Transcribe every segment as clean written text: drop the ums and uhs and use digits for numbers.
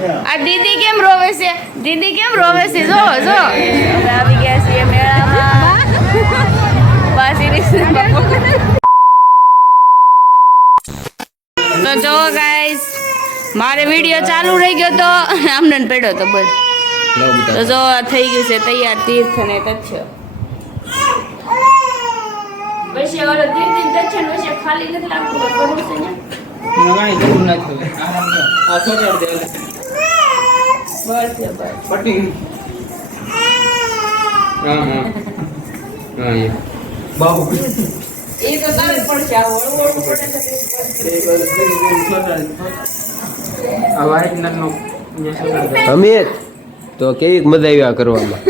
આ દીદી કેમ રોવે છે? દીદી કેમ રોવે છે? જો જો અમે આવી ગયા છીએ મેળામાં. તો જો ગાઈસ મારે વિડીયો ચાલુ રહી ગયો તો આમને પડ્યો તો બસ. તો જો થઈ ગયું છે તૈયાર તીર્થ ને તથ્ય. પછી ઓલો તીર્થ તથ્ય વિશે ખાલી નથી લાગતું બરોબર છે ને? નવાઈ જરૂર નથી આ છોડ્યા દે બસ બસ પટ્ટી હા હા હા એ બાબુ એ તો તારે પડશે આ ઓળું પડે આ વાઈટ નટનો અમિત તો કેવી મજા આવી આ કરવામાં?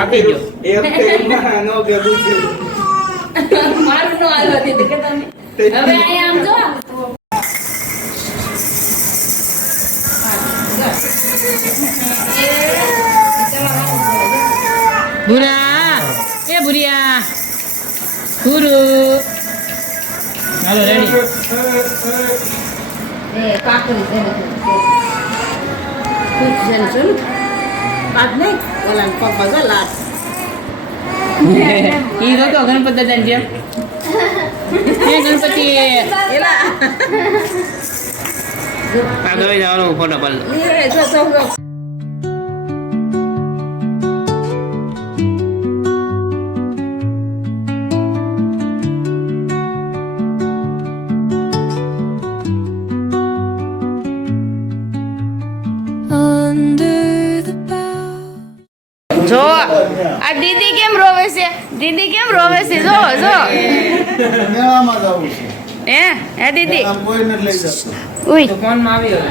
આપી ગયો એક માં નો કે પૂછ્યું મારું નો હાલવા દીધું કે તમે હવે અહીંયા આમ જો ભૂરા એ ભૂરિયા ભૂરુ હાલો રેડી એ કાકરી છે ને કુછ જન ચલ કાટ નહીં ઓલા પપ્પા જો લાટ ઈ તો ગણપતિ દાદાની જેમ એ ગણપતિ એલા આ ગમે જવાનો ફોટો પાડ એ જો જો જો આ દીદી કેમ રોવે છે? દીદી કેમ રોવે છે? જો જો મેળામાં જવું છે. હે દીદી આમ કોઈને જ લઈ જતો. ઉઈ ફોન માં આવ્યો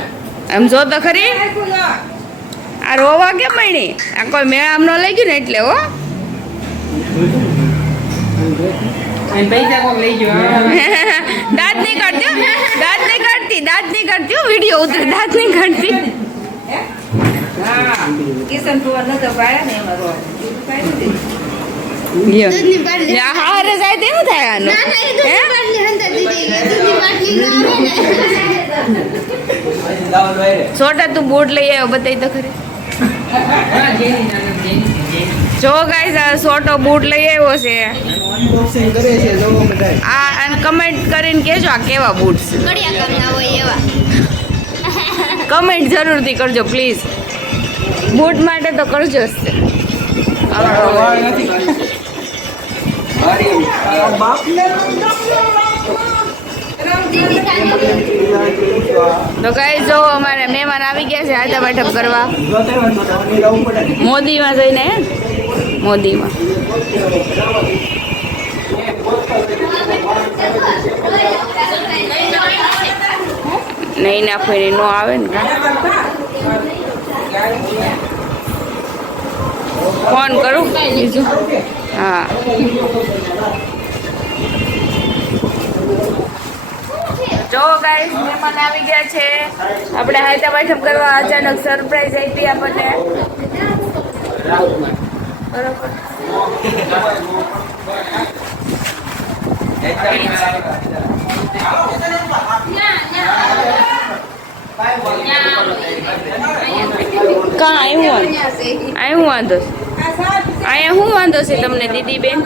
આમ જો તો ખરી આ રોવા કેમ મળી? આ કોઈ મેળામાં ન લઈ ગયું ને એટલે હો અને પૈસા કોક લઈ ગયો દાંત નહીં કાઢતી હો. દાંત નહીં કાઢતી વિડીયો ઉતરે દાંત નહીં કાઢતી હારે જાય તેવું થાય આનું છોટા તું બોર્ડ લઈ આવ્યો બતાવી તો ખરી જો ગાઈસ છોટો બૂટ લઈ આવ્યો છે અનબોક્સિંગ કરે છે જોવો બધાય. આ અને કમેન્ટ કરીને કહેજો આ કેવા બૂટ છે કમેન્ટ જરૂરથી કરજો પ્લીઝ બૂટ માટે તો કરજો જ તે. તો ગાઈસ જો અમારે મહેમાન આવી ગયા છે આટા બેઠક કરવા મોદીમાં જઈને મોદીમાં નહીં નાખો એને નો આવે ને ફોન કરું બીજું હા જો ગાઈસ મહેમાન આવી ગયા છે આપણે હાઈતા બેઠક કરવા અચાનક સરપ્રાઈઝ આપી આપણને બરોબર કાં આવ્યું વાંધો અહીંયા શું વાંધો છે તમને દીદી બેન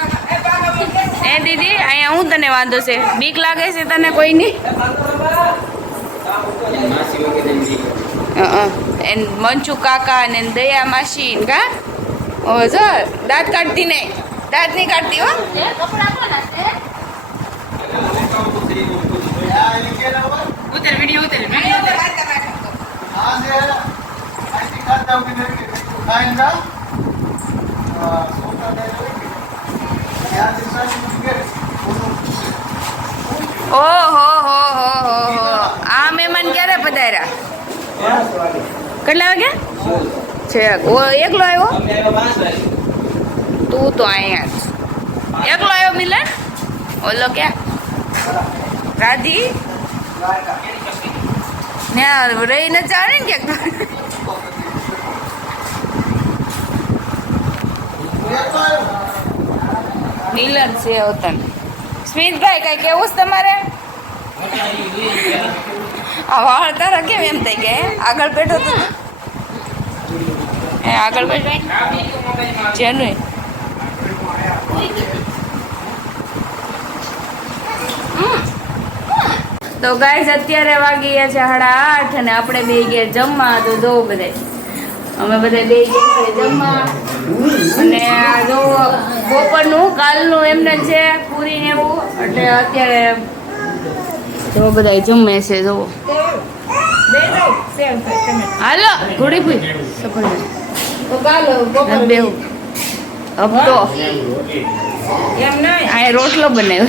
એ દીદી અહીંયા હું તને વાંધો છે બીક લાગે છે તને કોઈની મંચુ કાકા ને દયા માસી કા ઓ જો દાંત કાઢતી નહીં દાંત નહીં કાઢતી હો ઉતર વિડિયો ઉતર આ છે આઈટી કાર્ડ દાવ કે ખાઈન કા સોટા દે યાર સર્ટિફિકેટ ઓહો આ મહેમાન ક્યારે પધાર્યા કેટલા વાગ્યા છે ઓ એકલો આવ્યો તું તો અહીંયા જ એકલો આવ્યો મિલન ઓલો ક્યાં રાધી ને રહી ન ચાલે ને ક્યાંક મિલન છે વતન સ્મિતભાઈ કઈ કેવું છે તમારે આ વાળ તારા કેમ એમ થઈ ગયા હે? આગળ બેઠો તો એ આગળ બેઠો જેનું તો ગાઈસ અત્યારે વાગી ગયા છે 8:30 અને આપણે બે ગયા જમવા. તો જો બધે અમે બધા બે ગયા છે જમવા અને આ જો બપોરનું કાલનું એમને છે પૂરી ને એવું એટલે અત્યારે જો બધા જમે છે જો હાલો ઘોડી ભૂઈ સફળ બેહું હપ્તો એમ નહીં આ રોટલો બનાવ્યો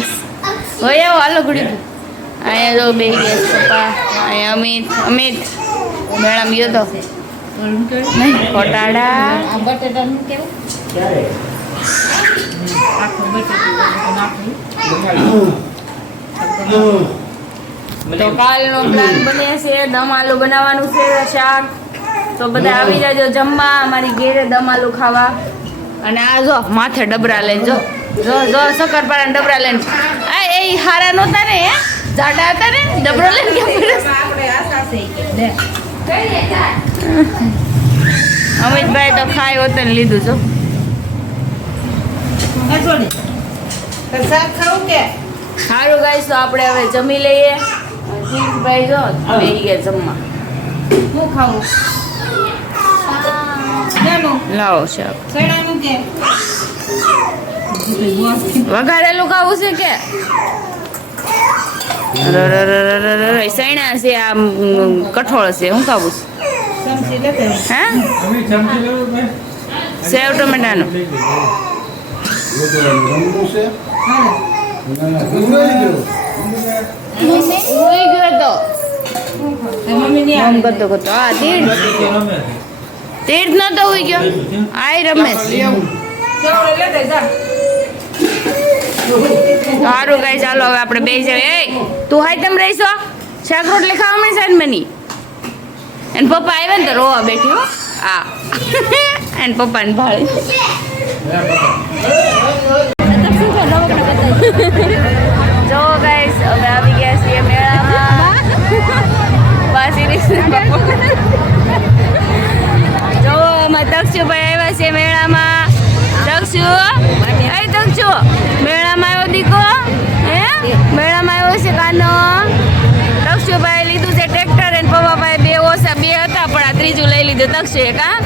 હોય આવો હાલો ઘોડી ભૂઈ અહીંયા જો બે ગયા પપ્પા અહીંયા અમિત મેડમ ગયો તો નહીં ખોટાડા તો કાલનો પ્લાન બને છે દમ આલુ બનાવવાનું છે શાક. તો બધા આવી જાજો જમવા અમારી ઘેરે દમ આલુ ખાવા. અને આ જો માથે ડબરા લઈને જો જો જો શક્કરપારા ડબરા લઈને આ એ હારા નહોતા ને હે જાડા હતા ને ડબરો લઈને અમિતભાઈ તો ખાય હોતે ને લીધું છો સારું ગાઈસ તો આપણે હવે જમી લઈએ. ભાઈ જો બેસી ગયા જમવા. શું ખાવું લાવો શાક વઘારેલું ખાવું છે કે સૈણા છે આ કઠોળ છે શું ખાવું છે હા સેવ ટમેટાનું ઉઈ ગયો તો આમ કરતો કરતો હા તીર્થ નતો ઉઈ ગયો આય રમેશ સારું ગાઈ ચાલો હવે આપણે બે જાવ. એ તું હાય તેમ રહીશો શાક રોટલી ખાવા મળી સાહેબ મની એને પપ્પા આવ્યા ને તો રોવા બેઠી હો આ એને પપ્પાને ભાળી જો ગાઈસ હવે આવી ગયા છીએ મેળામાં પાછી જો અમારા તક્ષુભાઈ આવ્યા છે મેળામાં. તક્ષુ તક્ષુ મેળામાં આવ્યો દીકો હે મેળામાં આવ્યો છે કાનો. તક્ષુભાઈ લીધું છે ટ્રેક્ટર અને પપ્પાભાઈ બે ઓછા બે હતા પણ આ ત્રીજું લઈ લીધું તક્ષુએ કા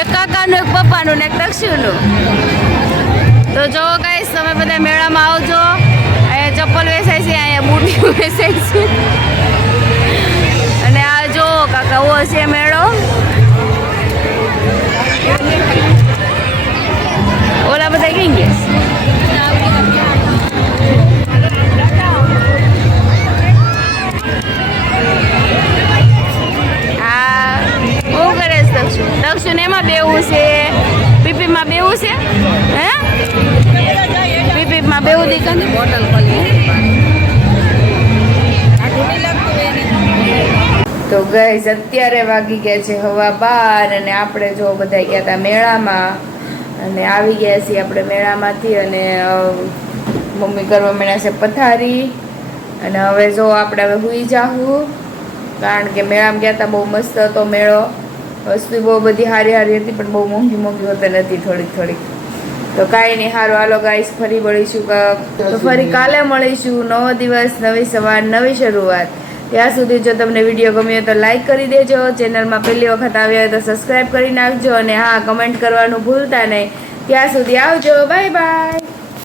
એક કાકાનું એક પપ્પાનું ને એક તક્ષુનું. તો જો ગાઈસ તમે બધા મેળામાં આવજો. અહીંયા ચપ્પલ વેચાય છે અહીંયા બુટી વેચાય છે અને આ જો કાકા ઓ છે મેળો. ઓલા બધા કઈ ગયા હા શું કરે છે દક્ષુ ને એમાં બેવું છે પીપીમાં બેવું છે હે પીપીમાં બેવું દીકન બોટલ ખોલી. તો ગાઈસ અત્યારે વાગી ગયા છે 12:30 અને આપણે જો બધા ગયા હતા મેળામાં અને આવી ગયા છીએ આપણે મેળામાંથી અને મમ્મી કરવા મળ્યા છે પથારી અને હવે જો આપણે હવે હુઈ જાહું કારણ કે મેળામાં ગયા હતા બહુ મસ્ત હતો મેળો. વસ્તુ બહુ બધી સારી સારી હતી પણ બહુ મોંઘી મોંઘી હોતી નથી થોડીક. તો કાંઈ નહીં સારું હાલો ગાઈસ ફરી મળીશું તો ફરી કાલે મળીશું. નવો દિવસ નવી સવાર નવી શરૂઆત. ત્યાં સુધી જો તમને વિડીયો ગમ્યો તો લાઈક કરી દેજો. ચેનલમાં પહેલી વખત આવ્યા હોય તો સબસ્ક્રાઈબ કરી નાખજો અને હા કમેન્ટ કરવાનું ભૂલતા નહીં. ત્યાં સુધી આવજો. Bye bye.